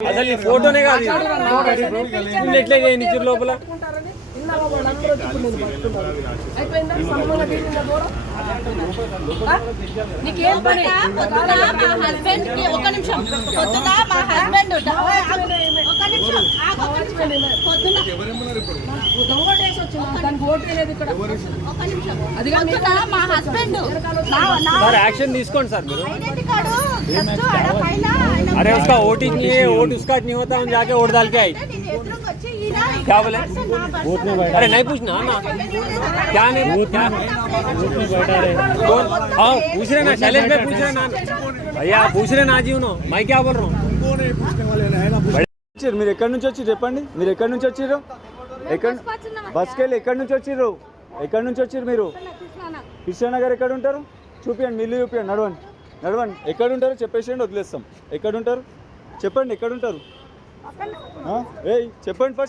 అసలు ఈ ఫోటోనే కాదు ఎట్లా చేయండి లోపల నీకేం పని? పొద్దున మా హస్బెండ్ కి ఒక నిమిషం పొద్దున మా హస్బెండ్ ఒక నిమిషం పొద్దున పొద్దున మా హస్బెండ్ సార్ యాక్షన్ తీసుకోండి సార్ మీరు ఐడెంటిటీ కార్డు జస్ట్ ఆడ పైన अरे उसका वोटिंग नहीं है वोट उसका नहीं होता हम जाके वोट डाल के आई क्या बोले अरे नहीं पूछना ना क्या नहीं क्या कौन हाँ पूछ रहे ना शैलेश भाई पूछ रहे ना भैया पूछ रहे ना जी उन्हों मैं क्या बोल रहा हूँ మీరు ఎక్కడి నుంచి వచ్చి చెప్పండి మీరు ఎక్కడి నుంచి వచ్చిర్రు ఎక్కడ బస్కి వెళ్ళి ఎక్కడి నుంచి వచ్చిర్రు ఎక్కడి నుంచి వచ్చిర్రు మీరు కృష్ణానగర్ ఎక్కడ ఉంటారు చూపియండి మిల్లు చూపియండి నడవండి నడవండి ఎక్కడ ఉంటారు చెప్పేసేయండి వదిలేస్తాం ఎక్కడ ఉంటారు చెప్పండి ఎక్కడ ఉంటారు ఏయ్ చెప్పండి ఫస్ట్